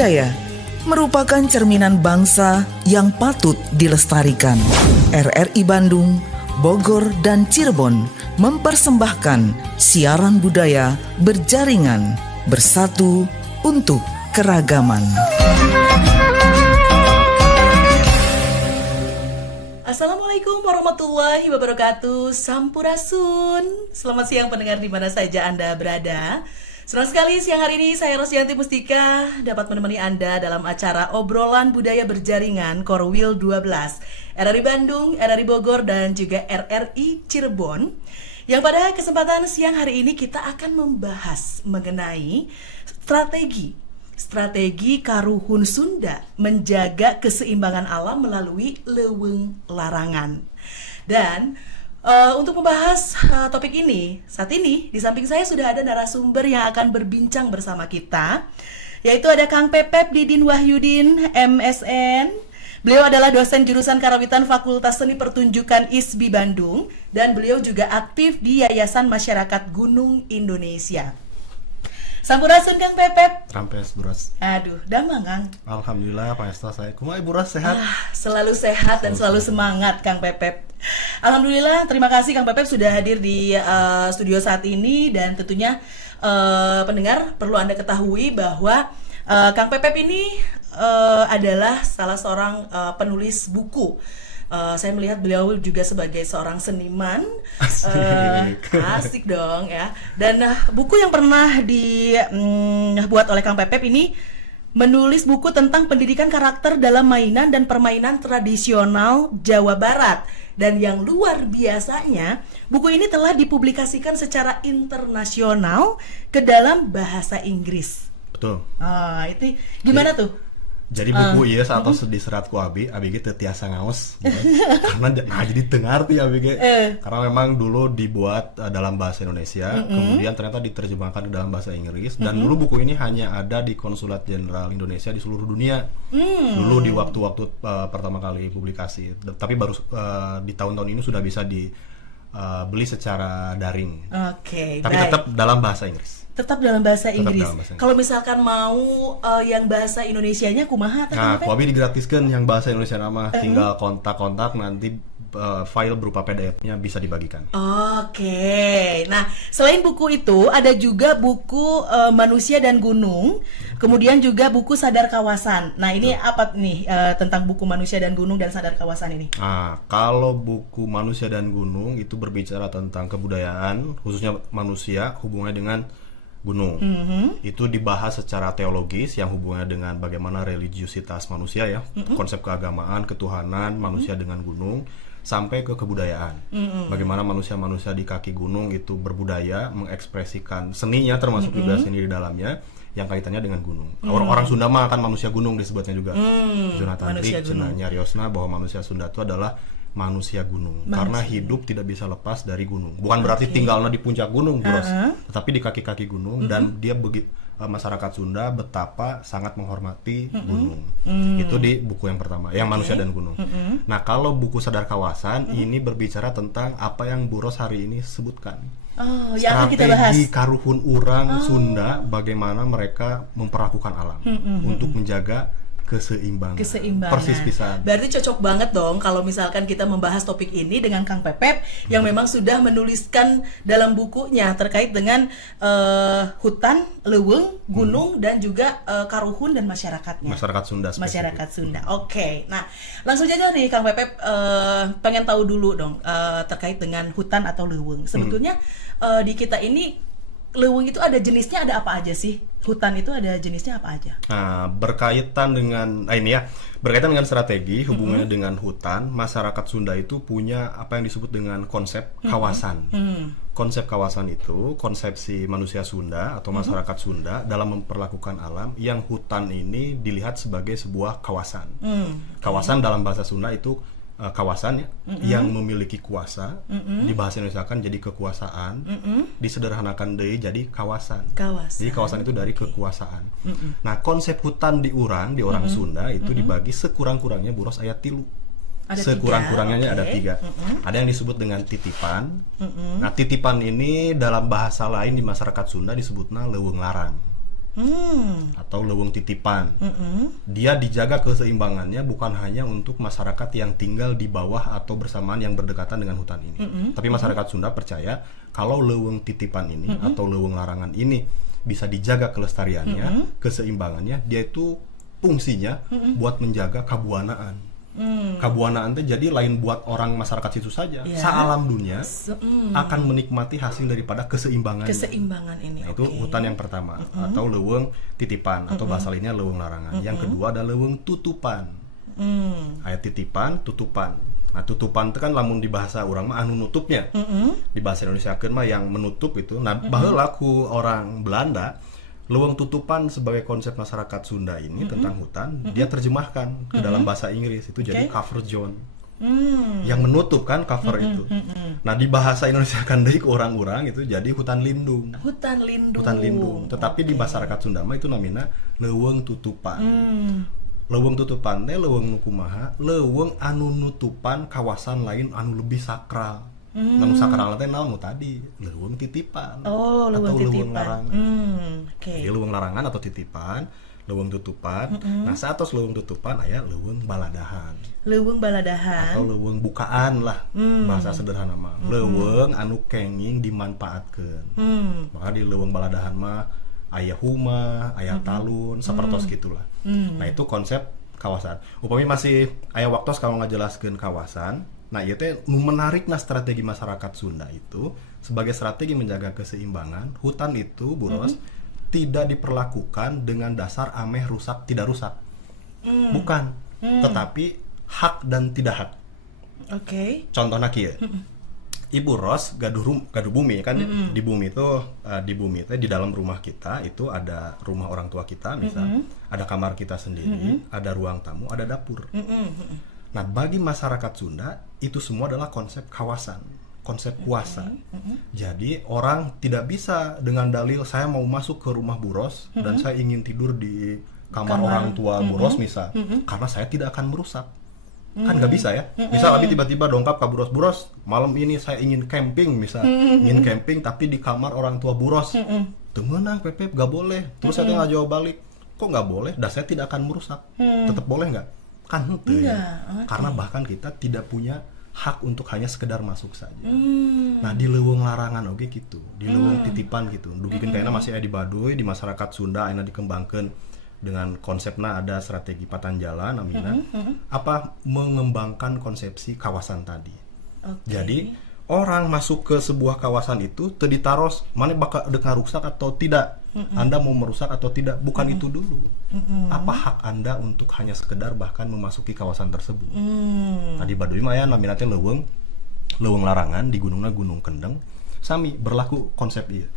budaya merupakan cerminan bangsa yang patut dilestarikan. RRI Bandung, Bogor, dan Cirebon mempersembahkan siaran budaya berjaringan, bersatu untuk keragaman. Assalamualaikum warahmatullahi wabarakatuh. Sampurasun. Selamat siang pendengar di mana saja Anda berada. Senang sekali siang hari ini saya Rosyanti Mustika dapat menemani Anda dalam acara obrolan budaya berjaringan Korwil 12 RRI Bandung, RRI Bogor, dan juga RRI Cirebon. Yang pada kesempatan siang hari ini kita akan membahas mengenai strategi Karuhun Sunda menjaga keseimbangan alam melalui leuweung larangan. Dan untuk membahas topik ini, saat ini di samping saya sudah ada narasumber yang akan berbincang bersama kita, yaitu ada Kang Pepep Didin Wahyudin, MSN. Beliau adalah dosen jurusan Karawitan Fakultas Seni Pertunjukan ISBI Bandung, dan beliau juga aktif di Yayasan Masyarakat Gunung Indonesia. Sampurasun Kang Pepep. Rampes Buras. Aduh, damang Kang. Alhamdulillah, Pak saya. Kumaha Buras sehat? Selalu sehat dan selalu semangat Kang Pepep. Alhamdulillah, terima kasih Kang Pepep sudah hadir di studio saat ini, dan tentunya pendengar perlu Anda ketahui bahwa Kang Pepep ini adalah salah seorang penulis buku. Saya melihat beliau juga sebagai seorang seniman. Asik dong ya. Dan buku yang pernah dibuat oleh Kang Pepep ini menulis buku tentang pendidikan karakter dalam mainan dan permainan tradisional Jawa Barat. Dan yang luar biasanya, buku ini telah dipublikasikan secara internasional ke dalam bahasa Inggris. Betul. Itu gimana tuh? Jadi buku ieu atau diserat ku abi ge teu tiasa ngaos. Karena jadi dengar tuh abi ge. Karena memang dulu dibuat dalam bahasa Indonesia, kemudian ternyata diterjemahkan ke dalam bahasa Inggris, dan dulu buku ini hanya ada di Konsulat Jenderal Indonesia di seluruh dunia. Dulu di waktu-waktu pertama kali publikasi. Tapi baru di tahun-tahun ini sudah bisa dibeli secara daring. Oke, tapi baik. tetap dalam bahasa Inggris. Tetap dalam bahasa Inggris. Dalam bahasa Inggris. Kalau misalkan mau yang bahasa Indonesianya kumaha? Nah, Kuabi digratiskan yang bahasa Indonesia nama. Tinggal kontak-kontak, nanti file berupa PDF-nya bisa dibagikan. Oke. Nah, selain buku itu ada juga buku Manusia dan Gunung, kemudian juga buku Sadar Kawasan. Nah, ini apa nih tentang buku Manusia dan Gunung dan Sadar Kawasan ini? Nah, kalau buku Manusia dan Gunung itu berbicara tentang kebudayaan, khususnya manusia hubungannya dengan gunung. Itu dibahas secara teologis yang hubungannya dengan bagaimana religiusitas manusia ya, konsep keagamaan, ketuhanan, manusia dengan gunung, sampai ke kebudayaan. Bagaimana manusia-manusia di kaki gunung itu berbudaya, mengekspresikan seninya, termasuk juga seni di dalamnya yang kaitannya dengan gunung. Orang Sunda mah kan manusia gunung disebutnya juga. Jonathan Rick nyariosna bahwa manusia Sunda itu adalah manusia gunung. Karena hidup tidak bisa lepas dari gunung. Bukan berarti tinggalnya di puncak gunung, Bros, tetapi di kaki-kaki gunung. Dan dia masyarakat Sunda betapa sangat menghormati gunung. Itu di buku yang pertama, yang Manusia dan Gunung. Nah, kalau buku Sadar Kawasan ini berbicara tentang apa yang Buros hari ini sebutkan. Yang akan kita bahas. Strategi karuhun urang Sunda, bagaimana mereka memperlakukan alam untuk menjaga keseimbangan. Persis pisan. Berarti cocok banget dong kalau misalkan kita membahas topik ini dengan Kang Pepep yang memang sudah menuliskan dalam bukunya terkait dengan hutan, leuweung, gunung, dan juga karuhun dan masyarakatnya. Masyarakat Sunda spesifik. Masyarakat Sunda. Oke. Nah, langsung aja nih Kang Pepep, pengen tahu dulu dong terkait dengan hutan atau leuweung. Sebetulnya di kita ini leuweung itu ada jenisnya, ada apa aja sih? Hutan itu ada jenisnya apa aja? Nah, berkaitan dengan strategi hubungannya dengan hutan, masyarakat Sunda itu punya apa yang disebut dengan konsep kawasan. Konsep kawasan itu konsepsi manusia Sunda atau masyarakat Sunda dalam memperlakukan alam, yang hutan ini dilihat sebagai sebuah kawasan. Kawasan dalam bahasa Sunda itu kawasan ya, yang memiliki kuasa. Di bahasa Indonesia kan jadi kekuasaan, disederhanakan deui jadi kawasan. Jadi kawasan itu dari kekuasaan. Nah, konsep hutan di orang Sunda itu dibagi sekurang-kurangnya Buros aya 3. Sekurang-kurangnya ada 3. Ada yang disebut dengan titipan. Nah, titipan ini dalam bahasa lain di masyarakat Sunda disebutnya leuweung larang. atau leuweung titipan. Dia dijaga keseimbangannya bukan hanya untuk masyarakat yang tinggal di bawah atau bersamaan yang berdekatan dengan hutan ini. Tapi masyarakat Sunda percaya kalau leuweung titipan ini atau leuweung larangan ini bisa dijaga kelestariannya, keseimbangannya, dia itu fungsinya buat menjaga kabuanaan. Kabuanaan teh jadi lain buat orang masyarakat situ saja. Saalam dunia akan menikmati hasil daripada keseimbangan. Keseimbangan ini. Nah, itu hutan yang pertama atau leuweung titipan atau bahasa lainnya leuweung larangan. Yang kedua ada leuweung tutupan. Ayat titipan, tutupan. Nah, tutupan itu kan lamun di bahasa urang mah anu nutupnya. Di bahasa Indonesia keun mah yang menutup itu. Nah, baheula ku orang Belanda leuweung tutupan sebagai konsep masyarakat Sunda ini tentang hutan, dia terjemahkan ke dalam bahasa Inggris itu jadi cover zone. Yang menutup kan cover itu. Nah, di bahasa Indonesia kan deui ku orang-orang itu jadi hutan lindung. Hutan lindung. Hutan lindung. Tetapi di masyarakat Sunda mah itu namina leuweung tutupan. Leuweung tutupan teh leuweung nu kumaha? Leuweung anu nutupan kawasan lain anu lebih sakral. Namun sakral teh naon tadi? Leuweung titipan. Oh, leuweung atau titipan. leuweung larangan. Jadi leuweung larangan atau titipan, leuweung tutupan. Nah, satos leuweung tutupan aya leuweung baladahan. Leuweung baladahan Atau leuweung bukaan lah. Bahasa sederhana mah. Leuweung anu kenging dimanfaatkeun. Maka di leuweung baladahan mah aya huma, aya talun, sapertos gitulah. Nah, itu konsep kawasan. Upami masih aya waktos kalau ngajelaskeun kawasan. Nah, ieu teh nu menarikna strategi masyarakat Sunda itu sebagai strategi menjaga keseimbangan, hutan itu buros tidak diperlakukan dengan dasar ameh rusak tidak rusak. Bukan, tetapi hak dan tidak hak. Contohna kieu. Ibu Ros gaduh bumi kan di bumi itu di dalam rumah kita itu ada rumah orang tua kita misal, ada kamar kita sendiri, ada ruang tamu, ada dapur. Nah, bagi masyarakat Sunda itu semua adalah konsep kawasan, konsep kuasa. Jadi orang tidak bisa dengan dalil saya mau masuk ke rumah Buros dan saya ingin tidur di kamar orang tua Buros misal, karena saya tidak akan merusak. Kan nggak bisa ya. Misal abi tiba-tiba dongkap ke Buros, malam ini saya ingin camping misal, ingin camping tapi di kamar orang tua Buros. Temenang Pepep nggak boleh. Terus saya nggak jawab balik, kok nggak boleh? Dan saya tidak akan merusak. Tetap boleh nggak? Kan henteu ya. Karena bahkan kita tidak punya hak untuk hanya sekedar masuk saja. Nah, di leuweung larangan oge gitu, di leuweung titipan gitu. Dugikeun kayaknya masih aya di Baduy, di masyarakat Sunda ayeuna dikembangkeun dengan konsepnya ada strategi patanjala namina. Apa mengembangkan konsepsi kawasan tadi. Jadi, orang masuk ke sebuah kawasan itu teu ditaros mana bakal deuk ngarusak atau tidak. Anda mau merusak atau tidak, bukan itu dulu. Apa hak Anda untuk hanya sekedar bahkan memasuki kawasan tersebut. Tadi Baduy mah aya namina teh leuweung larangan di gunungna Gunung Kendeng. Sami berlaku konsep ieu.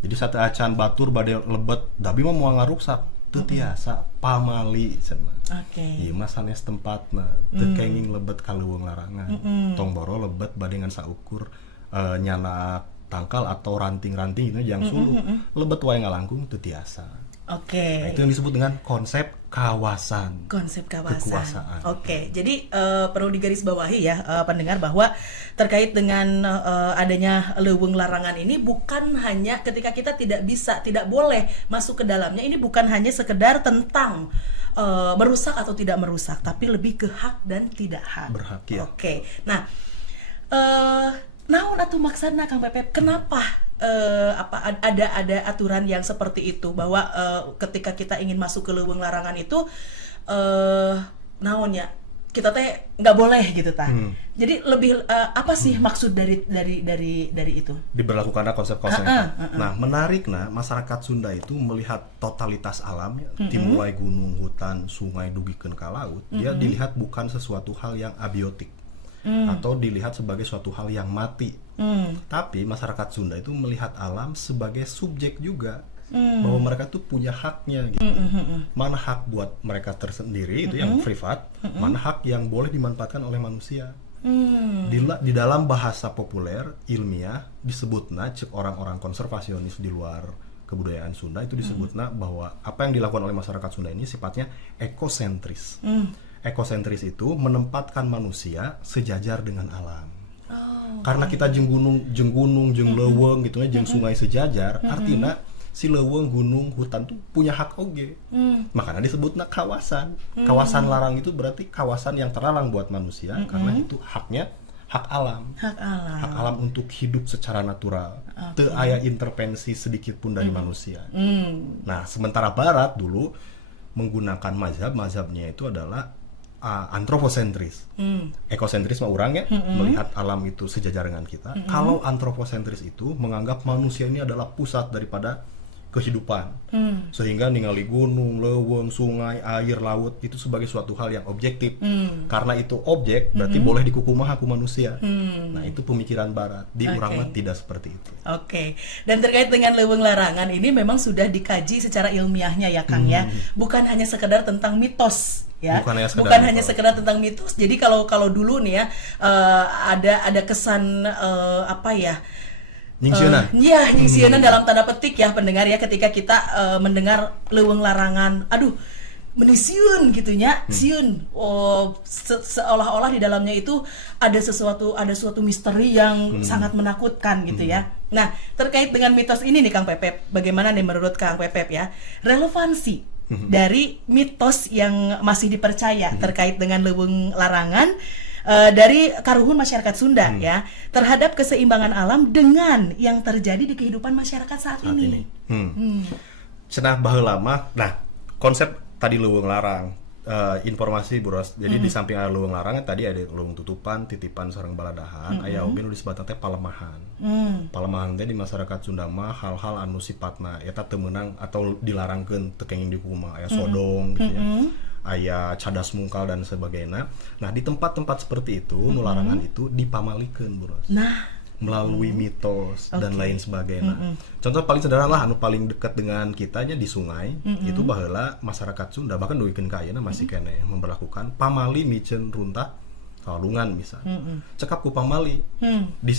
Jadi sate acan batur bade lebet, dabi mah moal ngarusak, teu tiasa pamali cenah. Ieu mah sanes tempatna, teu kenging lebet ka leuweung larangan. Tong boro lebet bade ngan saukur nyana tangkal atau ranting-ranting itu yang suluh lebet wae ngalangkung teu tiasa. Nah, itu yang disebut dengan konsep kawasan. Konsep kawasan. Kekuasaan. Jadi perlu digarisbawahi ya pendengar bahwa terkait dengan adanya leuweung larangan ini bukan hanya ketika kita tidak boleh masuk ke dalamnya, ini bukan hanya sekedar tentang merusak atau tidak merusak, tapi lebih ke hak dan tidak hak. Berhak ya. Nah, naon atuh maksudna Kang Pepep? Kenapa ada aturan yang seperti itu bahwa ketika kita ingin masuk ke leuweung larangan itu naonnya kita teh nggak boleh gitu ta. Jadi lebih apa sih maksud dari itu? Diberlakukannya konsep-konsep. Nah, menariknya masyarakat Sunda itu melihat totalitas alam ya, dimulai gunung, hutan, sungai dugikeun ka laut, dia dilihat bukan sesuatu hal yang abiotik. Atau dilihat sebagai suatu hal yang mati. Tapi masyarakat Sunda itu melihat alam sebagai subjek juga, bahwa mereka tuh punya haknya gitu. Mana hak buat mereka tersendiri itu yang privat, mana hak yang boleh dimanfaatkan oleh manusia. Di dalam bahasa populer ilmiah disebutna cek orang-orang konservasionis di luar kebudayaan Sunda itu disebutna bahwa apa yang dilakukan oleh masyarakat Sunda ini sifatnya ekosentris. Ekosentris itu menempatkan manusia sejajar dengan alam. Karena kita jeung gunung, jeung leuweung gitu jeung sungai sejajar, artinya si leuweung, gunung, hutan tuh punya hak oge. Makanya disebutnya kawasan. Kawasan larang itu berarti kawasan yang terlarang buat manusia karena itu haknya hak alam. Hak alam untuk hidup secara natural. Teu aya intervensi sedikit pun dari manusia. Nah, sementara barat dulu menggunakan mazhabnya itu adalah antroposentris. Ekosentris mah orang ya, melihat alam itu sejajar dengan kita. Kalau antroposentris itu menganggap manusia ini adalah pusat daripada kehidupan. Sehingga ningali gunung, leuweung, sungai, air, laut itu sebagai suatu hal yang objektif. Karena itu objek berarti boleh dikukumaha aku manusia. Nah, itu pemikiran barat. Di urang mah tidak seperti itu. Oke. Dan terkait dengan leuweung larangan ini memang sudah dikaji secara ilmiahnya ya Kang ya. Bukan hanya sekedar tentang mitos. Ya, bukan hanya sekedar tentang mitos. Jadi kalau dulu nih ya ada kesan apa ya? Nyingsieunan. Iya, nyingsieunan dalam tanda petik ya pendengar ya, ketika kita mendengar leuweung larangan. Aduh, menisieun gitunya, sieun. Seolah-olah di dalamnya itu ada suatu misteri yang sangat menakutkan gitu ya. Nah, terkait dengan mitos ini nih Kang Pepep, bagaimana nih menurut Kang Pepep ya? Relevansi dari mitos yang masih dipercaya terkait dengan leuweung larangan dari karuhun masyarakat Sunda ya terhadap keseimbangan alam dengan yang terjadi di kehidupan masyarakat saat ini. Cenah baheula mah, nah konsep tadi leuweung larang, informasi buros. Jadi di samping aya leuweung larang tadi ada leuweung tutupan, titipan sareng baladahan, aya oge nu disebutna teh palemahan. Palemahan teh di masyarakat Sunda mah hal-hal anu sifatna eta teu meunang atau dilarangkeun teu kenging dikukumaha, aya sodong gitu ya. Aya cadas mungkal dan sebagainya. Nah, di tempat-tempat seperti itu, nu larangan itu dipamalikeun buros. Nah, melalui mitos dan lain sebagainya. Contoh paling sederhana lah, anu paling dekat dengan kitanya di sungai, itu baheula masyarakat Sunda bahkan duikeun ka ayeuna masih kene memberlakukan pamali miceun runtah kalungan misal. Cekap ku pamali. Di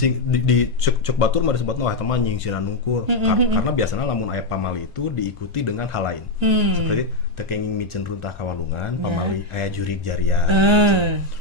cek batur mah disebutna wah teman nyingsieunan nungkur. Karena biasanya lamun aya pamali itu diikuti dengan hal lain. Seperti tekenging miceun runtah kawalungan, pamali aya jurig jarian.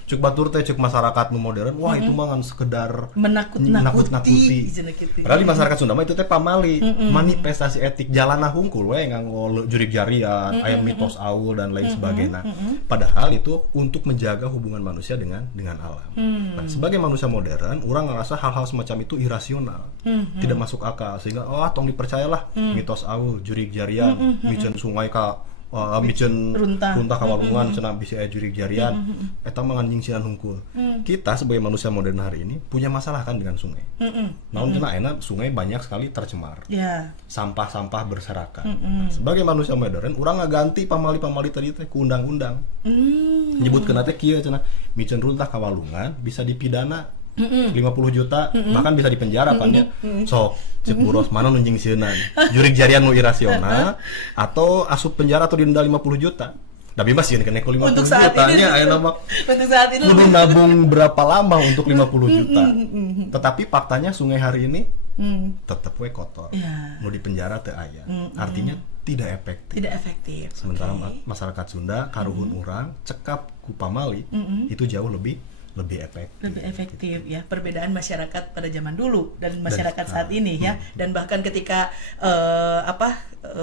Cek batur teh cek masyarakat nu modern, wah itu mah ngan sekedar menakut-nakuti. Padahal di masyarakat Sunda mah itu teh pamali, manifestasi etik jalana hungkul we nganggo jurig jarian, aya mitos aul dan lain sebagainya. Padahal itu untuk menjaga hubungan manusia dengan alam. Nah, sebagai manusia modern, orang ngerasa hal-hal semacam itu irasional, tidak masuk akal, sehingga tong dipercayalah mitos aul, jurig jarian, miceun sungai ka miceun runtah kawalungan cenah bisi aya jurig jarian, eta mah ngan nyingsieunan hungkul. Kita sebagai manusia modern hari ini punya masalah kan dengan sungai. Namun cenah ayeuna sungai banyak sekali tercemar. Sampah-sampah berserakan. Nah, sebagai manusia modern, urang ngaganti pamali-pamali tadi teh ku undang-undang. Nyebutkeun teh kieu cenah, miceun runtah kawalungan bisa dipidana 50 juta, bahkan bisa dipenjara pan ya. Sok cek buros mana nu nyingsieunan, jurig jarian nu irasional atau asup penjara atau denda 50 juta. Tapi masih kena 50 juta nya ayeuna mah. Untuk saat ini kudu nabung berapa lama untuk 50 juta. Tetapi faktanya sungai hari ini tetep we kotor. Nu dipenjara teu aya. Artinya tidak efektif. Sementara masyarakat Sunda karuhun urang cekap ku pamali itu jauh lebih efektif ya. Perbedaan masyarakat pada zaman dulu dan masyarakat saat ini ya. Dan bahkan ketika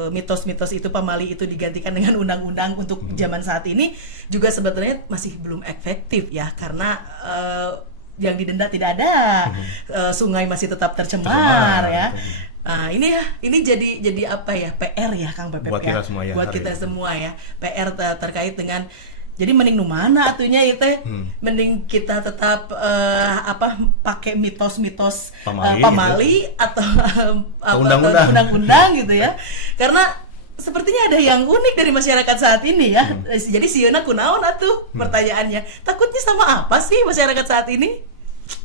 mitos-mitos itu pamali itu digantikan dengan undang-undang untuk zaman saat ini juga sebetulnya masih belum efektif ya, karena yang didenda tidak ada, sungai masih tetap tercemar ya. Nah, ini jadi apa ya, PR ya Kang Pepep ya. Buat kita semua ya. PR terkait dengan jadi mending nu mana atunya itu mending kita tetap pakai mitos-mitos pamali gitu, atau undang-undang gitu ya. Karena sepertinya ada yang unik dari masyarakat saat ini ya. Jadi sieuna kunaon atuh pertanyaannya. Takutnya sama apa sih masyarakat saat ini?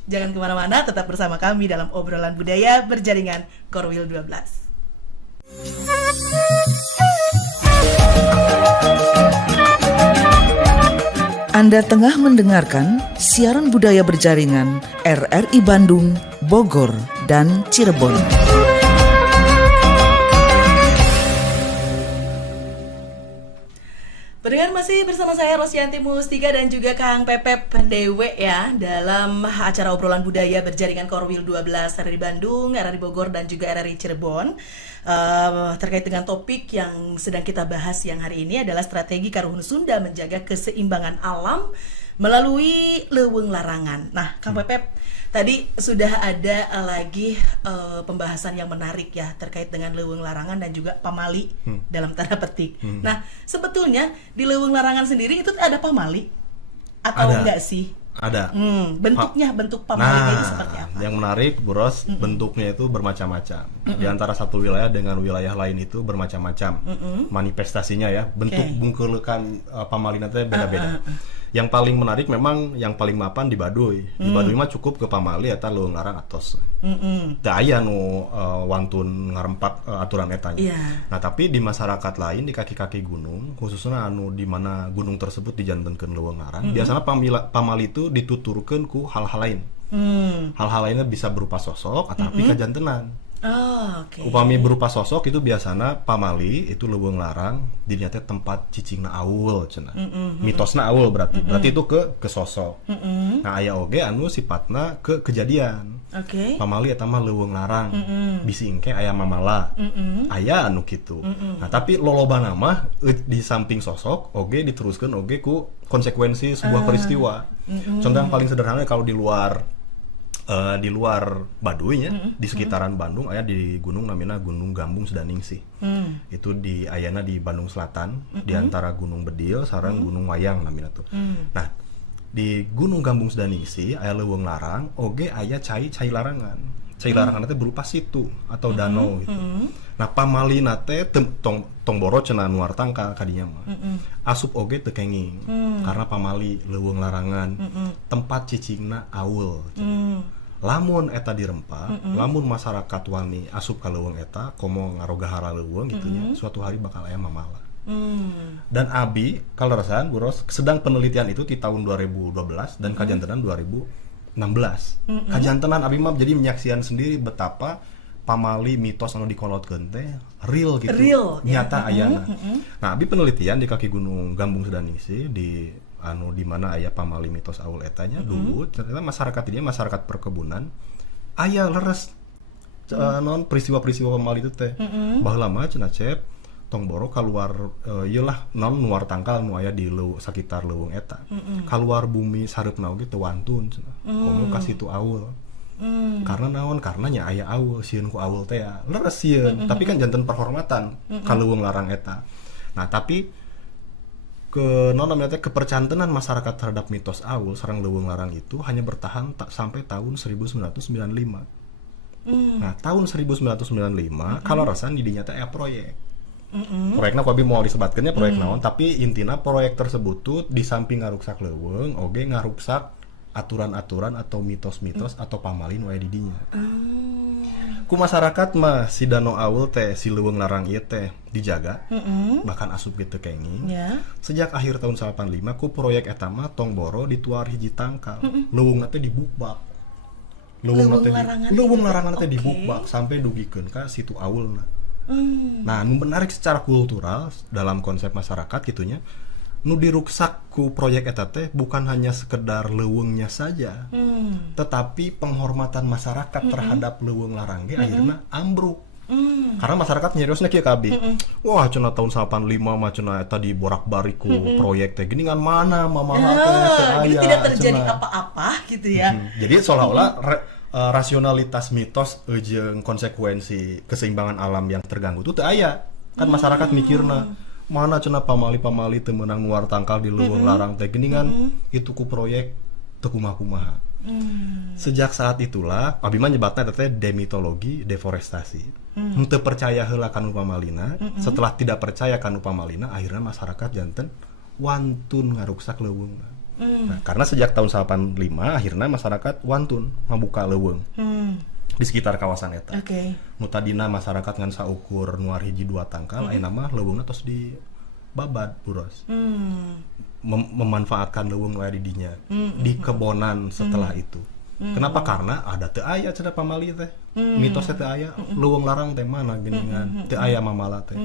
Jangan kemana-mana, tetap bersama kami dalam obrolan budaya berjaringan Korwil 12. Anda tengah mendengarkan siaran budaya berjaringan RRI Bandung, Bogor, dan Cirebon. Pendengar masih bersama saya Rosyanti Mustika dan juga Kang Pepep Dewe ya dalam acara obrolan budaya berjaringan Korwil 12 RRI Bandung, RRI Bogor dan juga RRI Cirebon. Terkait dengan topik yang sedang kita bahas yang hari ini adalah strategi Karuhun Sunda menjaga keseimbangan alam melalui leuweung larangan. Nah, Kang Pepep, tadi sudah ada lagi pembahasan yang menarik ya terkait dengan leuweung larangan dan juga pamali dalam tanda petik. Nah, sebetulnya di leuweung larangan sendiri itu ada pamali atau enggak sih? Ada. Bentuknya, bentuk pamalinya itu seperti apa? Yang menarik, Bu Ros, bentuknya itu bermacam-macam. Di antara satu wilayah dengan wilayah lain itu bermacam-macam. Manifestasinya ya, bentuk bungkulukan pamalina itu beda-beda. Yang paling menarik memang yang paling mapan di Baduy. Di Baduy mah cukup ke pamali eta leuweung larang atos. Da aya nu wantun ngarempat aturan etanya. Nah, tapi di masyarakat lain di kaki-kaki gunung, khususnya anu di mana gunung tersebut dijantenkeun leuweung larang, biasanya pamali itu dituturkeun ku hal-hal lain. Hal-hal lainnya bisa berupa sosok atau kajantenan. Upami berupa sosok itu biasanya pamali itu leuweung larang dinyata tempat cicingna aul cenah. Mitosna aul berarti itu ke sosok. Nah, aya oge anu sifatna ke kejadian. Pamali eta mah leuweung larang. Bisi engke aya mamala. Aya anu kitu. Nah, tapi lolobana mah di samping sosok oge diteruskeun oge ku konsekuensi sebuah peristiwa. Contoh yang paling sederhana kalau di luar Baduy nya, di sekitaran Bandung aya di gunung namanya Gunung Gambung Sedaningsih. Itu di ayana di Bandung Selatan, di antara Gunung Bedil sareng Gunung Wayang namanya tuh. Nah, di Gunung Gambung Sedaningsih aya leuweung larang, oge aya cai larangan. Cai larangan teh berupa situ atau danau gitu. Nah, pamalina teh tong boro cenah nuar tangkal kadinya mah. Asup oge teu kenging. Karena pamali leuweung larangan. Tempat cicingna aul. Lamun eta dirempak, lamun masyarakat wani asup ka leuweung eta, komo ngarogahara leuweung gitunya, suatu hari bakal aya mamala. Dan abi kaleresan Bu Ros, sedang penelitian itu di tahun 2012 dan kajantenan 2016. Kajantenan abi mah jadi menyaksikan sendiri betapa pamali mitos anu dikolotkeun teh real gitu. Nyata ayana. Nah, abi penelitian di kaki Gunung Gambung Sedaningsih di di mana aya pamali mitos aul etanya dulu ternyata masyarakat ini masyarakat perkebunan aya leres non peristiwa-peristiwa pamali itu teh baheula mah cenah cep tong boro kaluar ieu lah non nuar tangkal nu aya di sakitar leuweung eta kaluar bumi sareupna oge teu wantun cenah komo ka situ aul karena naon karena nya aya aul sieun ku aul teh leres sieun tapi kan janten perhormatan ka leuweung larang eta. Nah, tapi kepercantenan masyarakat terhadap mitos aul sareng leuweung larang itu hanya bertahan sampai tahun 1995. Nah, tahun 1995 kalau rasan didinya teh proyek. Proyekna kuabi mau disebatkeunnya proyek naon, tapi intina proyek tersebut tuh di samping ngaruksak leuweung, oge ngaruksak aturan-aturan atau mitos-mitos atau pamalin wae di dinya. Ku masyarakat mah si danau aul teh si leuweung larang ieu teh dijaga. Bahkan asup gitu kenging. Sejak akhir tahun 85 ku proyek eta mah tong boro dituar hiji tangkal. Leuweungna teh dibukbak. Leuweung larangan teh dibukbak sampai dugikeun ka situ aulna. Nah, nu menarik secara kultural dalam konsep masyarakat gitunya. Nu diruksak ku proyek eta teh bukan hanya sekedar leuweungnya saja, tetapi penghormatan masyarakat terhadap leuweung larang ge akhirna ambruk. Karena masyarakat nyeriosna kieu kabeh. Wah, cenah tahun 85 mah cenah eta diborak-balik ku proyek teh geuningan mana mamana teh aya. Tidak terjadi apa-apa gitu ya. Jadi seolah-olah rasionalitas mitos jeung konsekuensi keseimbangan alam yang terganggu itu teu aya. Kan masyarakat mikirna mana cenah pamali teu meunang nuar tangkal di leuweung larang teh geuningan itu ku proyek teu kumaha-kumaha. Sejak saat itulah abi mah nyebatna teh demitologi deforestasi. Henteu percaya heula kanu pamalina, setelah tidak percaya kanu pamalina akhirnya masyarakat janten wantun ngaruksak leuweungna. Nah, karena sejak tahun 85 akhirnya masyarakat wantun ngabuka leuweung. Di sekitar kawasan eta. Nu tadina masyarakat ngan saukur nuar hiji 2 tangkal ayeuna mah leuweungna tos di babad Bu Ros. Memanfaatkan leuweung wae di dinya. Di kebonan setelah itu. Kenapa? Karena ada teu aya cenah pamali teh. Mitos teh aya leuweung larang teh mana geuningan teu aya mamala teh.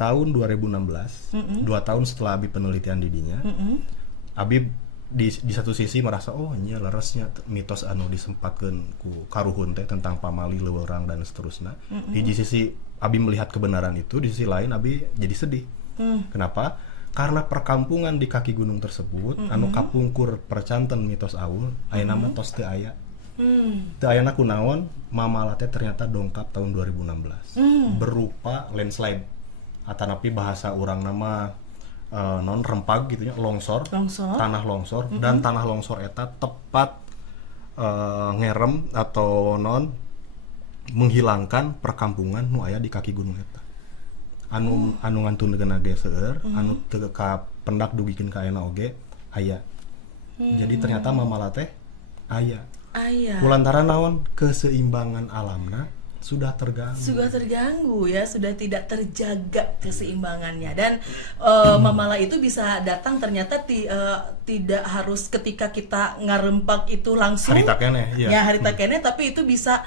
tahun 2016, 2 tahun setelah Abi penelitian didinya, Abi di satu sisi merasa oh nya leresnya mitos anu disempatkeun ku karuhun teh tentang pamali leuweurang dan seterusnya. Di sisi Abi melihat kebenaran itu, di sisi lain Abi jadi sedih. Kenapa? Karena perkampungan di kaki gunung tersebut anu kapungkur percanten mitos aul ayeuna mah tos teu aya. Teu ayeuna kunaon mamala teh ternyata dongkap tahun 2016 berupa landslide atanapi bahasa urang nama non rempag gitu nya longsor. Tanah longsor dan tanah longsor eta tepat ngerem atau non menghilangkan perkampungan nu aya di kaki gunung eta anu ngantunkeun ge seueur anu teu ka pendak dugikeun ka ayeuna oge aya. Jadi ternyata mamala teh aya kulantaran naon keseimbangan alamna sudah terganggu ya, sudah tidak terjaga keseimbangannya. Dan mamala itu bisa datang ternyata tidak harus ketika kita ngarempak itu langsung harita keneh ya harita keneh, tapi itu bisa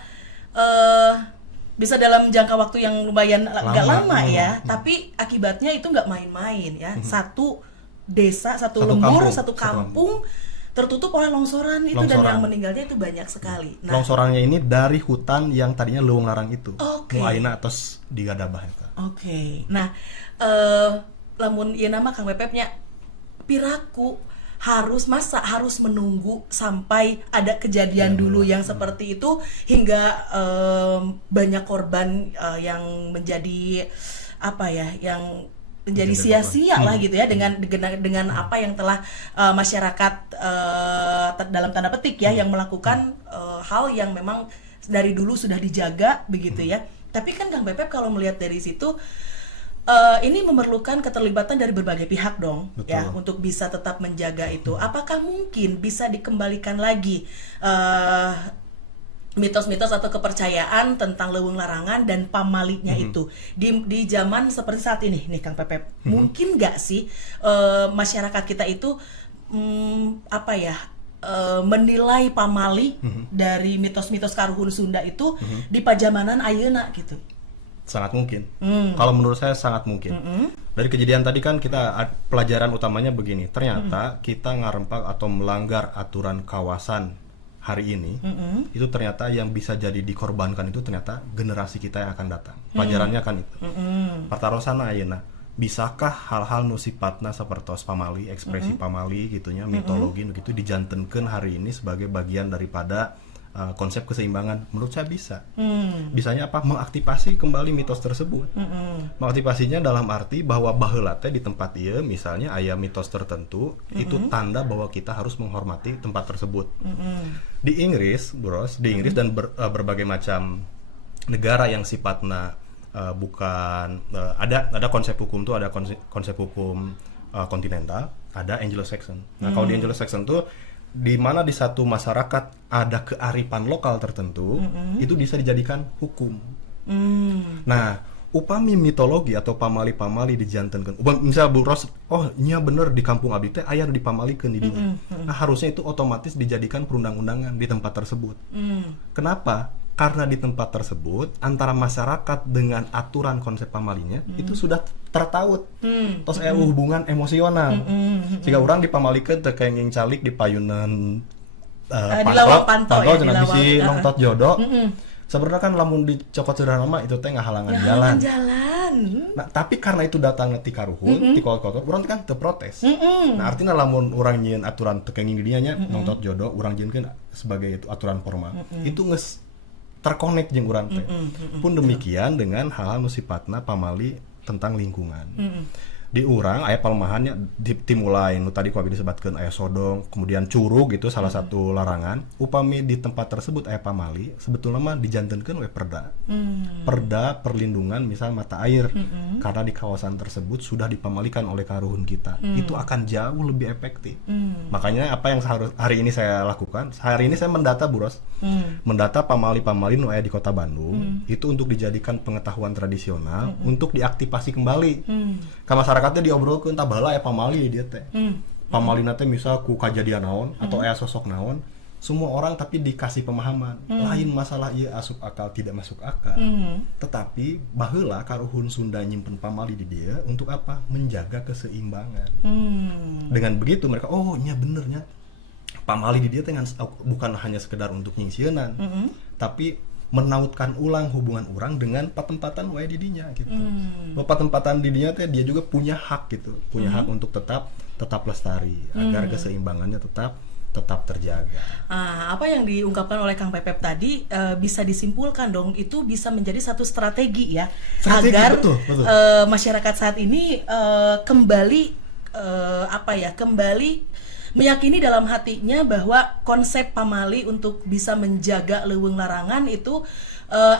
dalam jangka waktu yang lumayan agak lama ya, tapi akibatnya itu nggak main-main ya. Satu desa, satu lembur, satu kampung tertutup oleh longsoran itu, dan yang meninggalnya itu banyak sekali. Nah, longsorannya ini dari hutan yang tadinya leuweung larang itu. Nu ayeuna tos digadabah eta. Nah, lamun ieu nama Kang Pepepnya piraku harus menunggu sampai ada kejadian dulu yang seperti itu hingga banyak korban yang menjadi yang menjadi sia-sia lah gitu ya dengan apa yang telah masyarakat dalam tanda petik ya yang melakukan hal yang memang dari dulu sudah dijaga begitu ya. Tapi kan Kang Pepep kalau melihat dari situ ini memerlukan keterlibatan dari berbagai pihak dong. Betul. Ya untuk bisa tetap menjaga itu. Apakah mungkin bisa dikembalikan lagi mitos-mitos atau kepercayaan tentang leuweung larangan dan pamalinya itu di zaman seperti saat ini nih Kang Pepep? Mungkin nggak sih masyarakat kita itu menilai pamali dari mitos-mitos karuhun Sunda itu di pajamanan ayeuna gitu? Sangat mungkin. Kalau menurut saya sangat mungkin. Dari kejadian tadi kan kita pelajaran utamanya begini. Ternyata kita ngarempak atau melanggar aturan kawasan hari ini, itu ternyata yang bisa jadi dikorbankan itu ternyata generasi kita yang akan datang. Pelajarannya kan itu. Partarosana ayeuna, bisakah hal-hal nu sifatna sapertos pamali, ekspresi pamali gitunya, mitologi gitu dijantenkeun hari ini sebagai bagian daripada konsep keseimbangan? Menurut saya bisa. Bisanya apa? Mengaktifasi kembali mitos tersebut. Mengaktifasinya dalam arti bahwa baheula teh di tempat ieu misalnya aya mitos tertentu, itu tanda bahwa kita harus menghormati tempat tersebut. Di Inggris, Bros, dan berbagai macam negara yang sifatnya bukan ada konsep hukum tuh, ada konsep hukum kontinental, ada Anglo-Saxon. Nah, kalau di Anglo-Saxon tuh di mana di satu masyarakat ada kearifan lokal tertentu, itu bisa dijadikan hukum. Nah, upami mitologi atau pamali-pamali dijantenkeun. Misal Bu Ros, oh nya bener di kampung abdi teh aya dipamalikeun di dinya. Nah, harusnya itu otomatis dijadikan perundang-undangan di tempat tersebut. Kenapa? Karena di tempat tersebut antara masyarakat dengan aturan konsep pamalinya itu sudah tertaut. Terus hubungan emosional. Jika orang dipamalikeun teu kenging calik di payunan di lawang panto ya, cenah bisi nongtot jodoh. Sebenarnya kan lamun dicokot sederhana mah itu teh ngahalangan jalan. Nah, tapi karena itu datang ti karuhun, ti kolot-kolot, urang kan teu protes. Nah, artinya lamun urang nyieun aturan teu kenging di dinya nya nongtot jodoh, urang jieunkeun sebagai itu aturan formal. Itu geus terkonek jeung urang teh. Pun demikian dengan hal-hal nu sifatna pamali tentang lingkungan. Di urang aya palemahannya dimulai nu tadi ku abi disebutkeun aya sodong, kemudian curug gitu salah satu larangan. Upami di tempat tersebut aya pamali, sebetulnya mah dijantenkeun we perda. Perda perlindungan misal mata air. Karena di kawasan tersebut sudah dipamalikan oleh karuhun kita. Itu akan jauh lebih efektif. Makanya apa yang hari ini saya lakukan, hari ini saya mendata Buros. Mendata pamali-pamali nu aya di Kota Bandung, itu untuk dijadikan pengetahuan tradisional untuk diaktifasi kembali. Ka masyarakatnya diobrolkeun tah baheula aya pamali di dieu teh. Pamalina teh misal ku kajadian naon atau aya sosok naon, semua orang tapi dikasih pemahaman. Lain masalah ieu asup akal tidak masuk akal. Tetapi baheula karuhun Sunda nyimpen pamali di dia untuk apa? Menjaga keseimbangan. Dengan begitu mereka nya benernya pamali di dia bukan hanya sekedar untuk nyingsieunan, tapi menautkan ulang hubungan orang dengan patempatan wae di dinya gitu. Patempatan di dinya teh dia juga punya hak gitu, punya hak untuk tetap lestari agar keseimbangannya tetap terjaga. Apa yang diungkapkan oleh Kang Pepep tadi bisa disimpulkan dong, itu bisa menjadi satu strategi ya, agar betul. Masyarakat saat ini kembali meyakini dalam hatinya bahwa konsep pamali untuk bisa menjaga leuweung larangan itu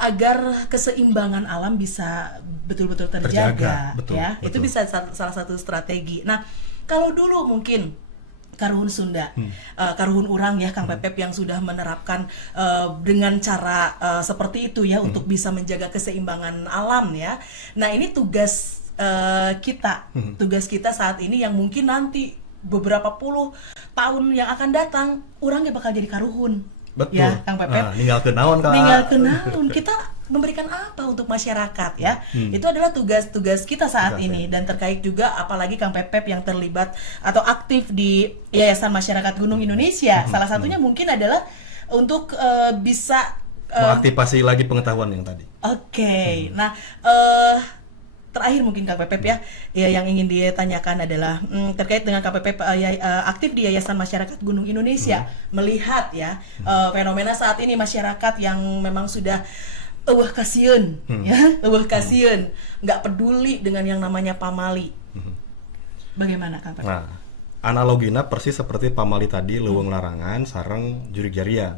agar keseimbangan alam bisa betul-betul terjaga. Betul. Itu bisa salah satu strategi. Nah, kalau dulu mungkin karuhun Sunda, karuhun urang ya Kang Pepep yang sudah menerapkan dengan cara seperti itu ya untuk bisa menjaga keseimbangan alam ya. Nah, ini tugas kita saat ini yang mungkin nanti beberapa puluh tahun yang akan datang orangnya bakal jadi karuhun. Betul. Ya, Kang Pepep. Ninggal kenaon Kak. Ninggal kenaon. Kita memberikan apa untuk masyarakat ya? Itu adalah tugas-tugas kita saat ini dan terkait juga apalagi Kang Pepep yang terlibat atau aktif di Yayasan Masyarakat Gunung Indonesia. Salah satunya mungkin adalah untuk bisa mengaktifasi lagi pengetahuan yang tadi. Oke. Nah, terakhir mungkin Kang Pepep ya yang ingin ditanyakan adalah terkait dengan Kang Pepep aktif di Yayasan Masyarakat Gunung Indonesia, melihat ya fenomena saat ini masyarakat yang memang sudah kasieun ya, kasieun, nggak peduli dengan yang namanya pamali. Bagaimana Kang Pepep? Nah, analogina persis seperti pamali tadi, leuweung larangan sareng jurig jarian.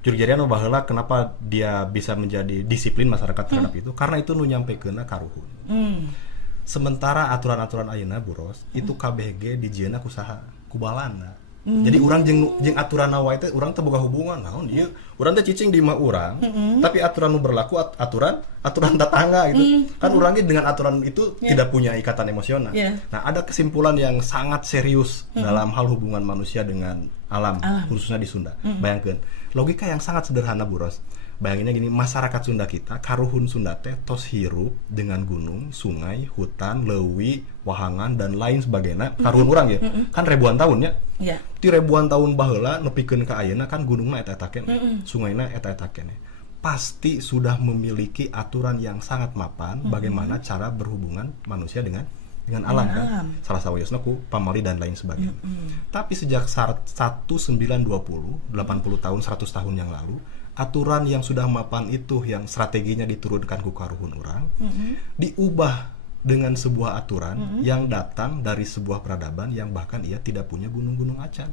Jurig jarian baheula kenapa dia bisa menjadi disiplin masyarakat terhadap itu? Karena itu nu nyampekeunna karuhun. Sementara aturan-aturan ayeuna Buros itu KBG dijieunna ku saha? Ku balana. Jadi urang jeung aturan wae teh urang teh boga hubungan naon ieu? Urang teh cicing di imah urang, tapi aturan nu berlaku aturan tetangga gitu. Kan urang dengan aturan itu tidak punya ikatan emosional. Nah, ada kesimpulan yang sangat serius dalam hal hubungan manusia dengan alam. Khususnya di Sunda. Bayangkeun, logika yang sangat sederhana Buros. Bayanginnya gini, masyarakat Sunda kita, karuhun Sunda teh tos hirup dengan gunung, sungai, hutan, leuwi, wahangan dan lain sebagainya. Karuhun urang ya. Kan ribuan tahun ya. Ti ribuan tahun baheula nepikeun ka ayeuna kan gunungna eta-eta keneh, sungaina eta-eta keneh. Pasti sudah memiliki aturan yang sangat mapan bagaimana cara berhubungan manusia dengan alam kan. Salah satunya ku pamali dan lain sebagainya. Tapi sejak 1920, 80 tahun, 100 tahun yang lalu, aturan yang sudah mapan itu yang strateginya diturunkan ku karuhun urang diubah dengan sebuah aturan yang datang dari sebuah peradaban yang bahkan ia tidak punya gunung-gunung acan.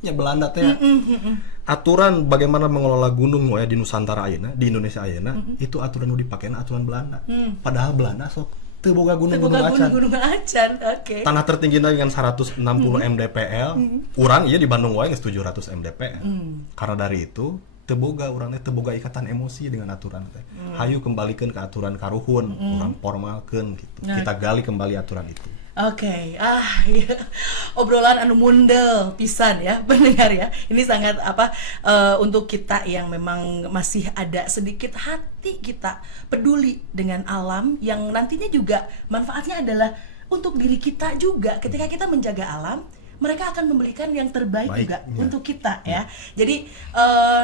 Ya Belanda teh aturan bagaimana mengelola gunung di Nusantara ayeuna, di Indonesia ayeuna itu aturan nu dipakeun aturan Belanda. Padahal Belanda sok teu boga gunung-gunung acan. Okay. Tanah tertinggina dengan 160 mdpl. Urang ieu di Bandung wae geus 700 mdpl. Karena dari itu teu boga urang teh teu boga ikatan emosi dengan aturan teh. Hayu kembalikeun ke aturan karuhun, urang formalkeun gitu. Kita gali kembali aturan itu. Oke, ya. Obrolan anu mundel pisan ya, pendengar ya. Ini sangat untuk kita yang memang masih ada sedikit hati kita peduli dengan alam yang nantinya juga manfaatnya adalah untuk diri kita juga. Ketika kita menjaga alam, mereka akan memberikan yang terbaik juga untuk kita ya. Jadi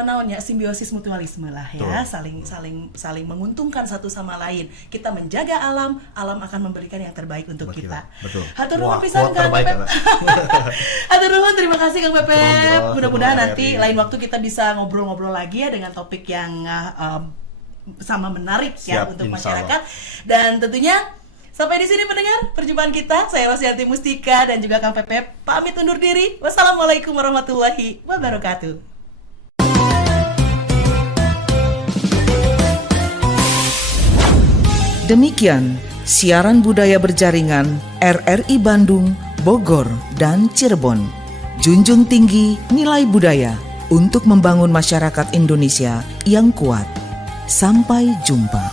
naonnya simbiosis mutualisme lah ya, saling menguntungkan satu sama lain. Kita menjaga alam, alam akan memberikan yang terbaik untuk kita. Hatur nuhun pisan Kang Pepep. Hatur nuhun, terima kasih Kang Pepep. Mudah-mudahan nanti lain waktu kita bisa ngobrol-ngobrol lagi ya dengan topik yang sama menarik ya untuk masyarakat. Dan tentunya sampai di sini pendengar perjumpaan kita. Saya Rosianti Mustika dan juga Kang Pepep pamit undur diri. Wassalamualaikum warahmatullahi wabarakatuh. Demikian siaran budaya berjaringan RRI Bandung, Bogor, dan Cirebon. Junjung tinggi nilai budaya untuk membangun masyarakat Indonesia yang kuat. Sampai jumpa.